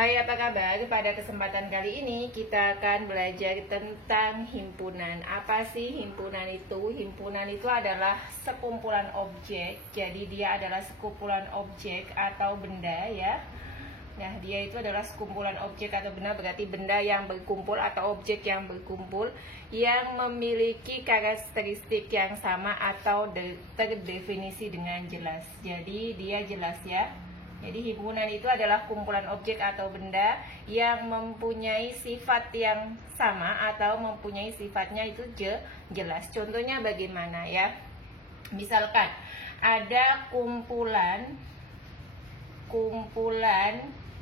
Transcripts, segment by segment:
Hai, apa kabar? Pada kesempatan kali ini kita akan belajar tentang himpunan. Apa sih himpunan itu? Himpunan itu adalah sekumpulan objek. Jadi dia adalah sekumpulan objek atau benda ya. Nah, dia itu adalah sekumpulan objek atau benda, berarti benda yang berkumpul atau objek yang berkumpul yang memiliki karakteristik yang sama atau terdefinisi dengan jelas. Jadi dia jelas ya. Jadi himpunan itu adalah kumpulan objek atau benda yang mempunyai sifat yang sama atau mempunyai sifatnya itu jelas. Contohnya bagaimana ya? Misalkan ada kumpulan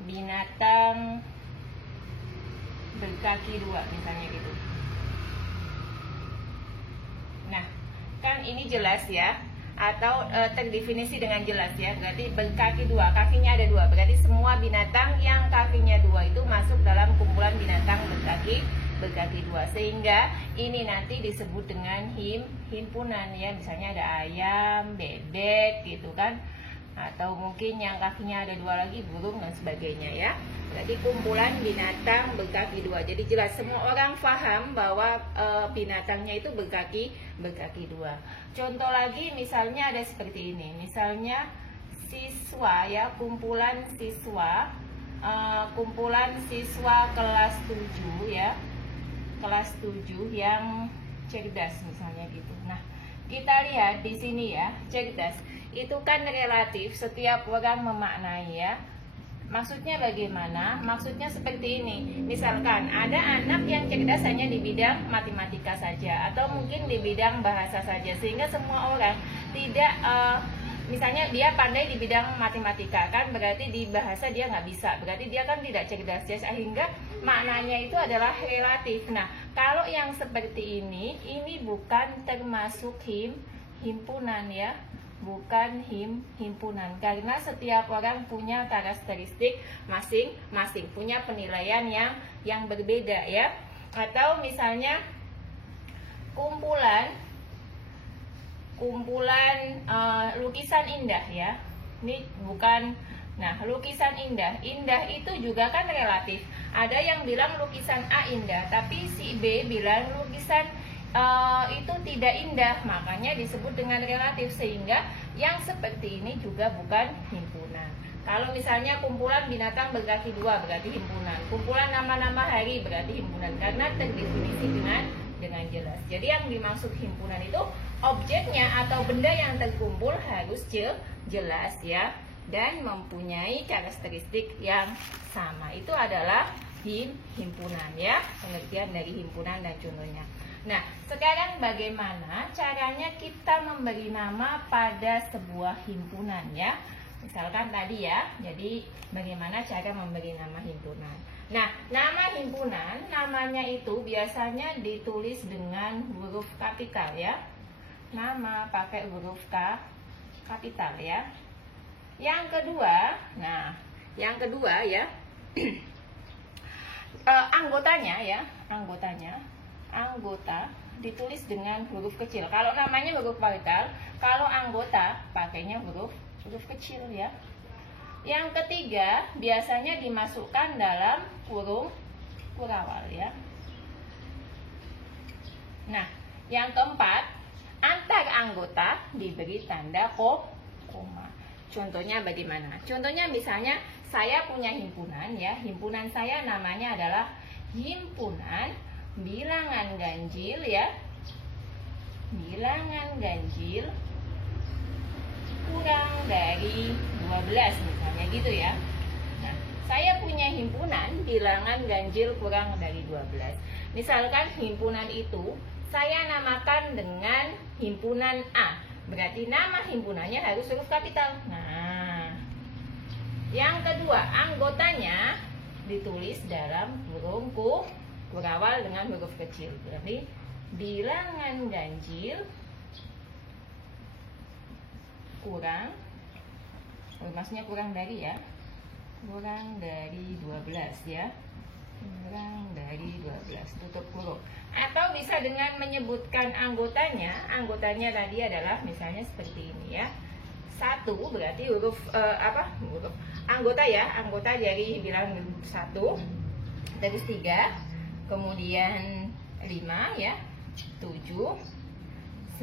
binatang berkaki dua misalnya gitu. Nah, kan ini jelas ya, atau terdefinisi dengan jelas ya, berarti berkaki dua, kakinya ada dua, berarti semua binatang yang kakinya dua itu masuk dalam kumpulan binatang berkaki dua, sehingga ini nanti disebut dengan himpunan ya. Misalnya ada ayam, bebek gitu kan, atau mungkin yang kakinya ada dua lagi burung dan sebagainya ya. Jadi kumpulan binatang berkaki dua. Jadi jelas semua orang paham bahwa binatangnya itu berkaki dua. Contoh lagi misalnya ada seperti ini. Misalnya siswa ya, kumpulan siswa kelas 7 ya. Kelas 7 yang cerdas misalnya gitu. Nah, kita lihat di sini ya, cerdas itu kan relatif, setiap orang memaknai ya. Maksudnya bagaimana? Maksudnya seperti ini. Misalkan ada anak yang cerdas hanya di bidang matematika saja, atau mungkin di bidang bahasa saja, sehingga semua orang tidak misalnya dia pandai di bidang matematika kan, berarti di bahasa dia nggak bisa, berarti dia kan tidak cerdas ya, sehingga maknanya itu adalah relatif. Nah, kalau yang seperti ini bukan termasuk himpunan ya, bukan himpunan, karena setiap orang punya karakteristik masing-masing, punya penilaian yang berbeda ya. Atau misalnya kumpulan lukisan indah ya, ini bukan. Nah, lukisan indah itu juga kan relatif. Ada yang bilang lukisan A indah, tapi si B bilang lukisan itu tidak indah, makanya disebut dengan relatif, sehingga yang seperti ini juga bukan himpunan. Kalau misalnya kumpulan binatang berkaki dua berarti himpunan, kumpulan nama-nama hari berarti himpunan, karena terdefinisi dengan jelas. Jadi yang dimaksud himpunan itu objeknya atau benda yang terkumpul harus jelas ya, dan mempunyai karakteristik yang sama. Itu adalah himpunan ya, pengertian dari himpunan dan contohnya. Nah, sekarang bagaimana caranya kita memberi nama pada sebuah himpunan ya? Misalkan tadi ya, jadi bagaimana cara memberi nama himpunan? Nah, nama himpunan, namanya itu biasanya ditulis dengan huruf kapital ya. Nama pakai huruf kapital ya. Yang kedua ya, anggota ditulis dengan huruf kecil. Kalau namanya huruf kapital, kalau anggota pakainya huruf kecil ya. Yang ketiga biasanya dimasukkan dalam kurung kurawal ya. Nah, yang keempat, antar anggota diberi tanda koma. Contohnya bagaimana? Contohnya misalnya saya punya himpunan ya. Himpunan saya namanya adalah himpunan bilangan ganjil ya. Bilangan ganjil kurang dari 12 misalnya gitu ya. Nah, saya punya himpunan bilangan ganjil kurang dari 12. Misalkan himpunan itu saya namakan dengan himpunan A, berarti nama himpunannya harus huruf kapital. Nah, yang kedua, anggotanya ditulis dalam kurung kurawal dengan huruf kecil, berarti bilangan ganjil maksudnya kurang dari ya, kurang dari 12 ya, kurang dari 12, tutup kurung. Atau bisa dengan menyebutkan anggotanya tadi adalah misalnya seperti ini ya, 1 berarti huruf huruf anggota ya, anggota dari bilangan 1, terus 3, kemudian 5 ya, 7, 9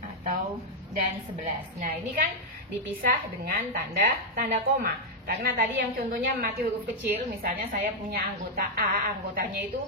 atau dan 11. Nah, ini kan dipisah dengan tanda koma. Karena tadi yang contohnya memakai huruf kecil, misalnya saya punya anggota A, anggotanya itu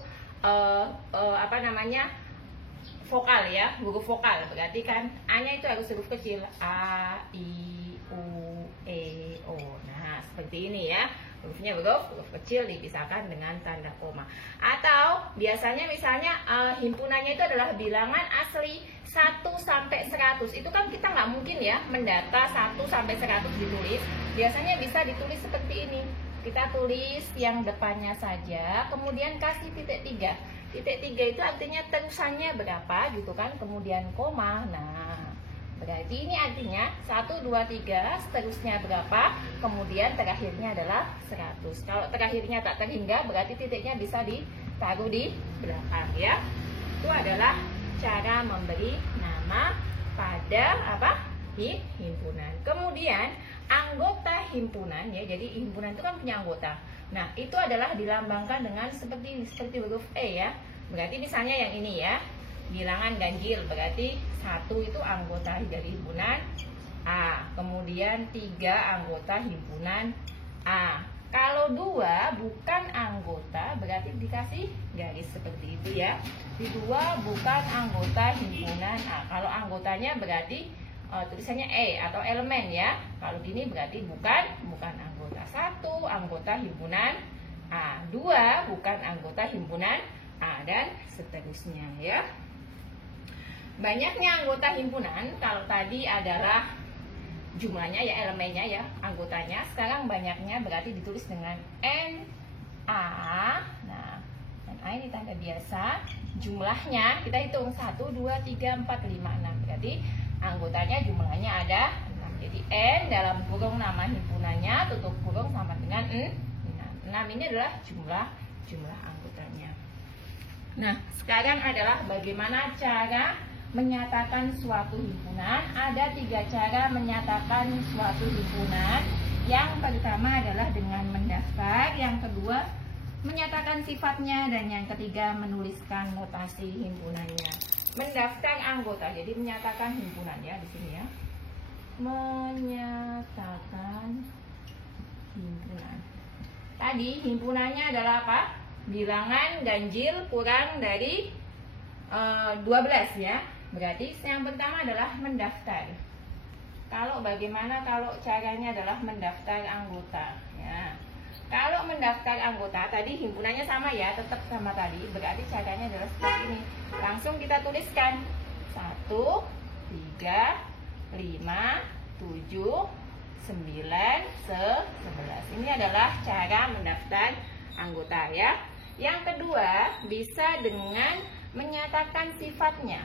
vokal ya, huruf vokal. Berarti kan A-nya itu harus huruf kecil. A, I, U, E, O. Nah, seperti ini ya. Hurufnya huruf kecil dipisahkan dengan tanda koma. Atau biasanya misalnya himpunannya itu adalah bilangan asli 1 sampai 100. Itu kan kita nggak mungkin ya mendata 1 sampai 100 ditulis. Biasanya bisa ditulis seperti ini. Kita tulis yang depannya saja, kemudian kasih titik 3. Titik 3 itu artinya terusannya berapa gitu kan, kemudian koma. Nah, berarti ini artinya 1, 2, 3, seterusnya berapa, kemudian terakhirnya adalah 100. Kalau terakhirnya tak terhingga, berarti titiknya bisa ditaruh di belakang ya. Itu adalah cara memberi nama pada himpunan. Kemudian anggota himpunan ya, jadi himpunan itu kan punya anggota. Nah, itu adalah dilambangkan dengan seperti huruf E ya. Berarti misalnya yang ini ya, bilangan ganjil, berarti 1 itu anggota dari himpunan A, kemudian 3 anggota himpunan A. Kalau 2 bukan anggota, berarti dikasih garis seperti itu ya. Di 2 bukan anggota himpunan A. Kalau anggotanya berarti tulisannya E atau elemen ya. Kalau gini berarti bukan anggota. 1 anggota himpunan A, 2 bukan anggota himpunan A, dan seterusnya ya. Banyaknya anggota himpunan, kalau tadi adalah jumlahnya ya, elemennya ya, anggotanya. Sekarang banyaknya berarti ditulis dengan NA. Nah, NA ini tanda biasa. Jumlahnya kita hitung 1, 2, 3, 4, 5, 6. Berarti anggotanya jumlahnya ada 6. Jadi N dalam kurung nama himpunannya, tutup kurung sama dengan 6. 6 ini adalah jumlah anggotanya. Nah, sekarang adalah bagaimana cara menyatakan suatu himpunan. Ada 3 cara menyatakan suatu himpunan. Yang pertama adalah dengan mendaftar, yang kedua menyatakan sifatnya, dan yang ketiga menuliskan notasi himpunannya. Mendaftar anggota, jadi menyatakan himpunan ya di sini ya. Menyatakan himpunan. Tadi himpunannya adalah apa? Bilangan ganjil kurang dari 12 ya. Berarti yang pertama adalah mendaftar. Bagaimana kalau caranya adalah mendaftar anggota ya. Kalau mendaftar anggota tadi himpunannya sama ya, tetap sama tadi. Berarti caranya adalah seperti ini. Langsung kita tuliskan 1, 3, 5, 7, 9, 11. Ini adalah cara mendaftar anggota ya. Yang kedua bisa dengan menyatakan sifatnya.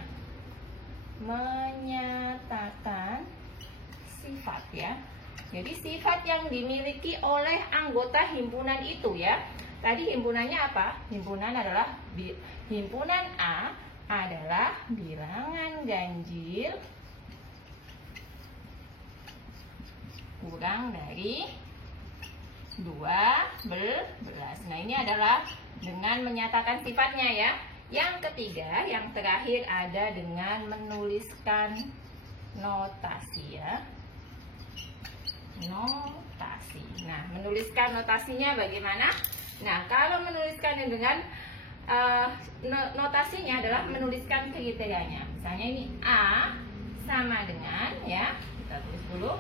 Menyatakan sifat ya. Jadi sifat yang dimiliki oleh anggota himpunan itu ya. Tadi himpunannya apa? Himpunan adalah himpunan A adalah bilangan ganjil kurang dari 12. Nah, ini adalah dengan menyatakan sifatnya ya. Yang ketiga, yang terakhir ada dengan menuliskan notasi ya. Notasi. Nah, menuliskan notasinya bagaimana? Nah, kalau menuliskan dengan notasinya adalah menuliskan kriterianya. Misalnya ini A sama dengan ya, kita tulis dulu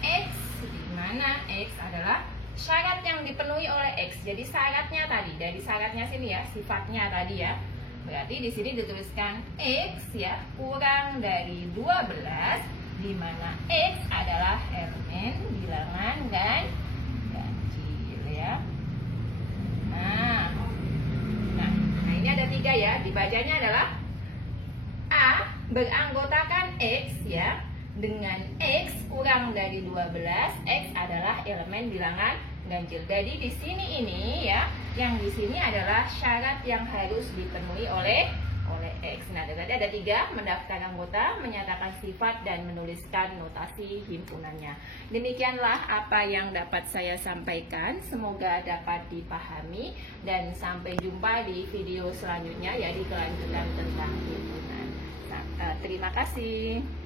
X, di mana X adalah syarat yang dipenuhi oleh X. Jadi syaratnya tadi, dari syaratnya sini ya, sifatnya tadi ya. Berarti di sini dituliskan X ya, kurang dari 12, di mana X adalah elemen bilangan ganjil ya. Nah, ini ada 3 ya. Dibacanya adalah A beranggotakan X ya, dengan X kurang dari 12, X adalah elemen bilangan ganjil. Jadi di sini ini ya, yang di sini adalah syarat yang harus dipenuhi oleh X. Nah, tadi ada 3, mendaftar anggota, menyatakan sifat, dan menuliskan notasi himpunannya. Demikianlah apa yang dapat saya sampaikan. Semoga dapat dipahami, dan sampai jumpa di video selanjutnya, ya, di kelanjutan tentang himpunan. Terima kasih.